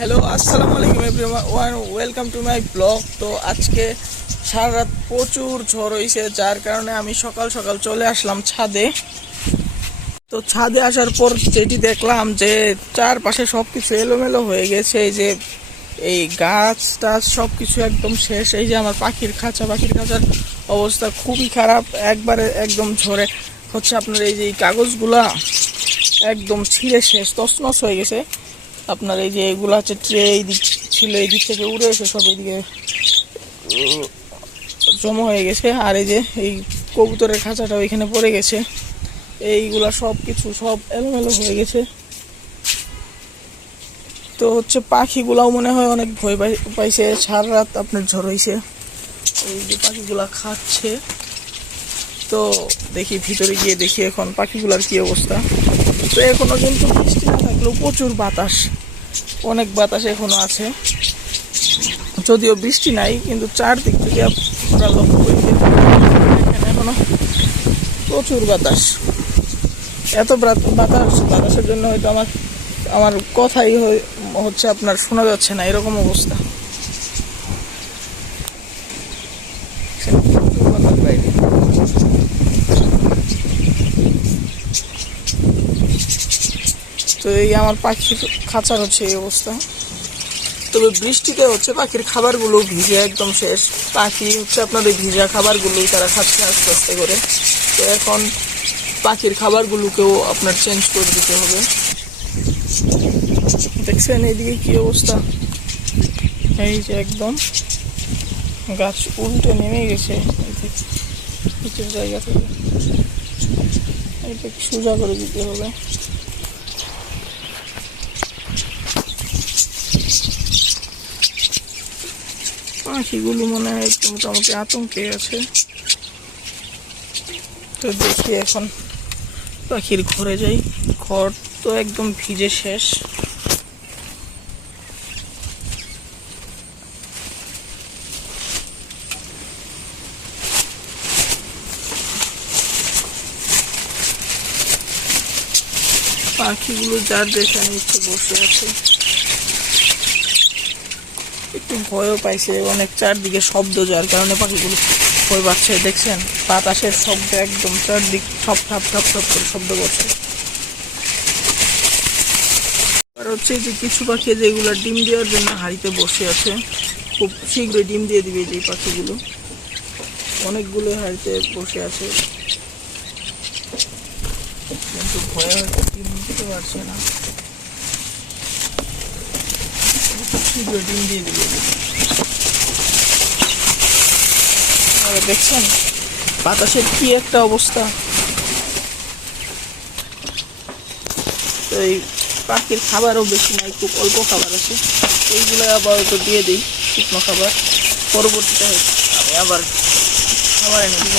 Hello আসসালামু আলাইকুম everyone welcome to my blog তো আজকে সারা রাত প্রচুর ঝড় হয়েছে যার কারণে আমি সকাল সকাল চলে আসলাম ছাদে। তো ছাদে আসার পর যেটি দেখলাম যে চারপাশে সব কিছু এলোমেলো হয়ে গেছে। এই যে এই গাছ টাছ সব কিছু একদম শেষ। এই যে আমার পাখির খাঁচা, পাখির খাঁচার অবস্থা খুবই খারাপ। একবারে একদম ঝরে। হচ্ছে আপনার এই যে কাগজগুলা একদম ছিঁড়ে শেষ, তছনছ হয়ে গেছে। আপনার এই যে এগুলো হচ্ছে ট্রে এই দিক ছিল, এই দিক থেকে উড়ে এসে সব এদিকে জমা হয়ে গেছে। আর এই যে এই কবুতরের খাঁচাটা ওইখানে পড়ে গেছে। এইগুলা সব কিছু সব এলোমেলো হয়ে গেছে। তো হচ্ছে পাখিগুলাও মনে হয় অনেক ভয় পাই- পাইছে। সারা রাত আপনার ঝড় হয়েছে এই যে পাখিগুলা খাচ্ছে। তো দেখি ভিতরে গিয়ে দেখি এখন পাখিগুলার কি অবস্থা। তো এখনও কিন্তু বৃষ্টি না থাকলেও প্রচুর বাতাস। অনেক বাতাস এখনও আছে। যদিও বৃষ্টি নাই, কিন্তু চারদিক থেকে আপনারা লক্ষ্য করি এখনও এখনও প্রচুর বাতাস। এত বাতাস, বাতাসের জন্য হয়তো আমার আমার কথাই হচ্ছে আপনার, শোনা যাচ্ছে না, এরকম অবস্থা প্রচুর বাতাস বাইরে তো এই আমার পাখির খাঁচার হচ্ছে এই অবস্থা। তবে বৃষ্টিতে হচ্ছে পাখির খাবারগুলো ভিজে একদম শেষ। পাখি হচ্ছে আপনার ওই ভিজা খাবারগুলোই তারা খাচ্ছে আস্তে আস্তে করে। তো এখন পাখির খাবারগুলোকেও আপনার চেঞ্জ করে দিতে হবে। দেখছেন এইদিকে কি অবস্থা? এই যে একদম গাছ উল্টে নেমে গেছে। জায়গা থেকে। এটা সোজা করে দিতে হবে। পাখিগুলো মনে হয় একটু মোটামুটি আতঙ্কে আছে। তো দেখি এখন পাখির ঘরে যাই। ঘর তো একদম ভিজে শেষ। পাখিগুলো যার যেখানে ইচ্ছে বসে আছে। একটু ভয়ও পাইছে, অনেক চারদিকে শব্দ যার কারণে পাখিগুলো ভয় পাচ্ছে। দেখছেন, বাতাসের শব্দ একদম, চারদিক ঠপ ঠপ ঠপ ঠপ করে শব্দ করছে। আর হচ্ছে যে কিছু পাখি যেগুলো ডিম দেওয়ার জন্য হাড়িতে বসে আছে। খুব শীঘ্রই ডিম দিয়ে দিবে যে পাখিগুলো। অনেকগুলো হাড়িতে বসে আছে। কিন্তু ভয়ে হয়তো ডিম দিতে পারছে না। খুব ডিম দিয়ে দিবে। দেখছেন? বাতাসের কি একটা অবস্থা। এই পাখির খাবারও বেশি নাই, খুব অল্প খাবার আছে। এইগুলো আবার তো দিয়ে দিই, শুকনো খাবার। পরবর্তীতে আমি আবার খাবার এনে দিব।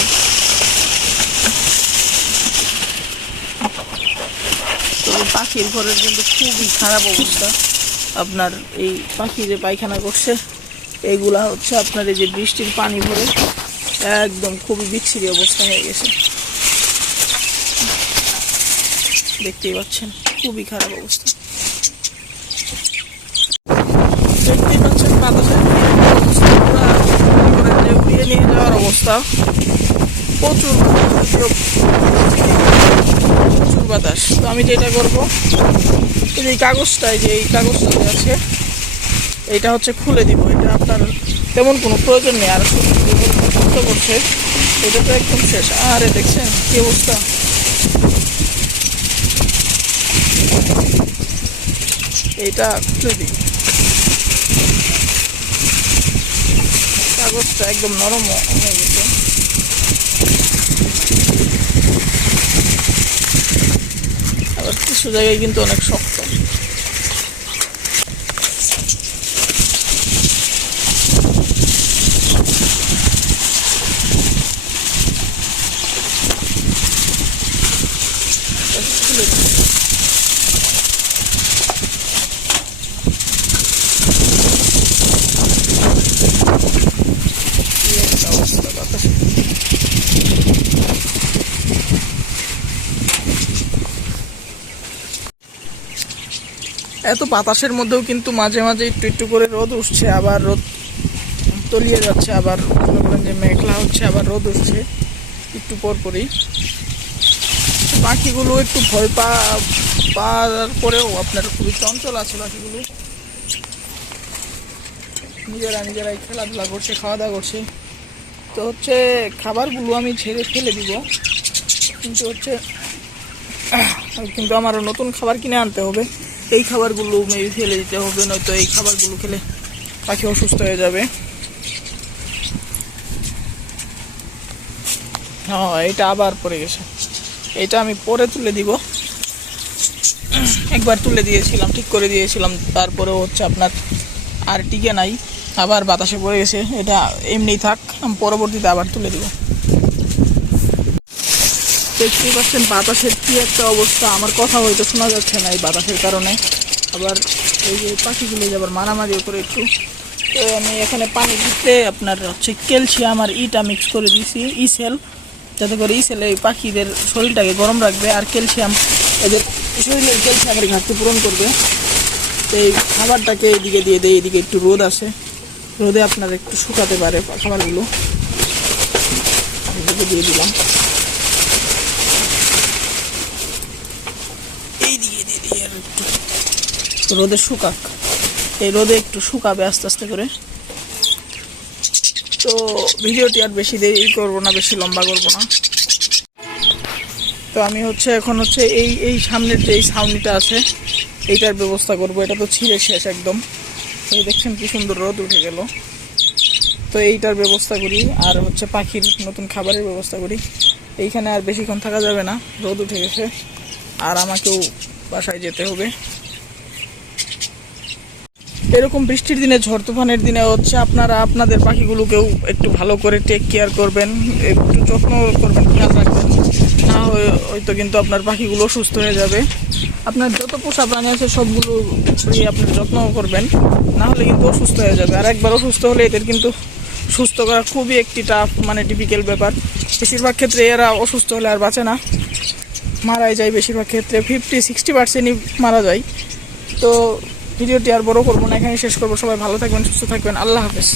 তো পাখির ঘরের কিন্তু খুবই খারাপ অবস্থা। আপনার এই পাখি যে পায়খানা করছে এইগুলা হচ্ছে আপনার এই যে বৃষ্টির পানি ভরে একদম খুবই বিচ্ছিরি অবস্থা হয়ে গেছে। দেখতেই পাচ্ছেন, খুবই খারাপ অবস্থা। দেখতেই পাচ্ছেন বাতাসের নিয়ে যাওয়ার অবস্থা। প্রচুর প্রচুর বাতাস। তো আমি যেটা করব, এই যে এই কাগজটা, এই যে এই কাগজটা আছে, এইটা হচ্ছে খুলে দিব। এটা আপনার তেমন কোনো প্রয়োজন নেই, আর কষ্ট করছে, এটা তো একদম শেষ। আরে দেখছেন কি অবস্থা? এইটা খুলে দিই। কাগজটা একদম নরম হয়ে গেছে। আবার কিছু জায়গায় কিন্তু অনেক শক্ত এটা খুলে দিই। কি একটা অবস্থা বাতাসে। এত বাতাসের মধ্যেও কিন্তু মাঝে মাঝে একটু একটু করে রোদ উঠছে, আবার রোদ তলিয়ে যাচ্ছে, আবার মনে করেন যে মেঘলা হচ্ছে, আবার রোদ উঠছে, একটু পর পরই। পাখিগুলো একটু ভয় পা, পাওয়ার পরেও আপনার খুবই চঞ্চল আছে পাখিগুলো নিজেরা নিজেরাই খেলাধুলা করছে খাওয়া দাওয়া করছে। তো হচ্ছে খাবারগুলো আমি ছেড়ে ফেলে দিব। কিন্তু হচ্ছে, কিন্তু আমারও নতুন খাবার কিনে আনতে হবে। এই খাবারগুলো মেবি ফেলে দিতে হবে, নয়তো এই খাবারগুলো খেলে পাখি অসুস্থ হয়ে যাবে। হ্যাঁ এটা আবার পড়ে গেছে। এটা আমি পরে তুলে দিব। একবার তুলে দিয়েছিলাম, ঠিক করে দিয়েছিলাম, তারপরেও হচ্ছে আপনার আর টিকে নাই। আবার বাতাসে পড়ে গেছে, এটা এমনি থাক, আমি পরবর্তীতে আবার তুলে দিব। দেখতেই পাচ্ছেন বাতাসের কি একটা অবস্থা। আমার কথা হয়তো শোনা যাচ্ছে না এই বাতাসের কারণে। আবার এই যে পাখিগুলো আবার মারামারি করে একটু। তো আমি এখানে পানি দিতে আপনার হচ্ছে ক্যালসিয়াম আর ইটা মিক্স করে দিয়েছি, ইসেল। যাতে করে ইসেল এই পাখিদের শরীরটাকে গরম রাখবে আর ক্যালসিয়াম এদের শরীরের ক্যালসিয়ামের ঘাটতি পূরণ করবে। তো এই খাবারটাকে এইদিকে দিয়ে দেয় এইদিকে একটু রোদ আসে। রোদে আপনার একটু শুকাতে পারে খাবারগুলো। এদিকে দিয়ে দিলাম এই দিকে দিয়ে দিই আর একটু রোদে শুকাক। এই রোদে একটু শুকাবে আস্তে আস্তে করে। তো ভিডিওটি আর বেশি দেরি করব না, বেশি লম্বা করব না। তো আমি হচ্ছে এখন হচ্ছে এই এই সামনের যে এই ছাউনিটা আছে, এইটার ব্যবস্থা করব। এটা তো ছিঁড়ে শেষ একদম। এই দেখছেন কি সুন্দর রোদ উঠে গেল। তো এইটার ব্যবস্থা করি, আর হচ্ছে পাখির নতুন খাবারের ব্যবস্থা করি। এইখানে আর বেশিক্ষণ থাকা যাবে না, রোদ উঠে গেছে। আর আমাকেও বাসায় যেতে হবে। এরকম বৃষ্টির দিনে, ঝড় তুফানের দিনে হচ্ছে আপনারা আপনাদের পাখিগুলোকেও একটু ভালো করে টেক কেয়ার করবেন, একটু যত্ন করবেন, খেয়াল রাখবেন। না হয়- হয়তো কিন্তু আপনার পাখিগুলো সুস্থ হয়ে যাবে। আপনার যত পোষা প্রাণী আছে, সবগুলো আপনার যত্ন করবেন। না হলে কিন্তু অসুস্থ হয়ে যাবে। আর একবার অসুস্থ হলে এদের কিন্তু সুস্থ করা খুবই একটি টাফ মানে টিপিক্যাল ব্যাপার। বেশিরভাগ ক্ষেত্রে এরা অসুস্থ হলে আর বাঁচে না। মারাই যায় বেশিরভাগ ক্ষেত্রে। ফিফটি সিক্সটি পার্সেন্টই মারা যায়। তো ভিডিওটি আর বড় করব না এখানে শেষ করব। সবাই ভালো থাকবেন, সুস্থ থাকবেন। আল্লাহ হাফেজ।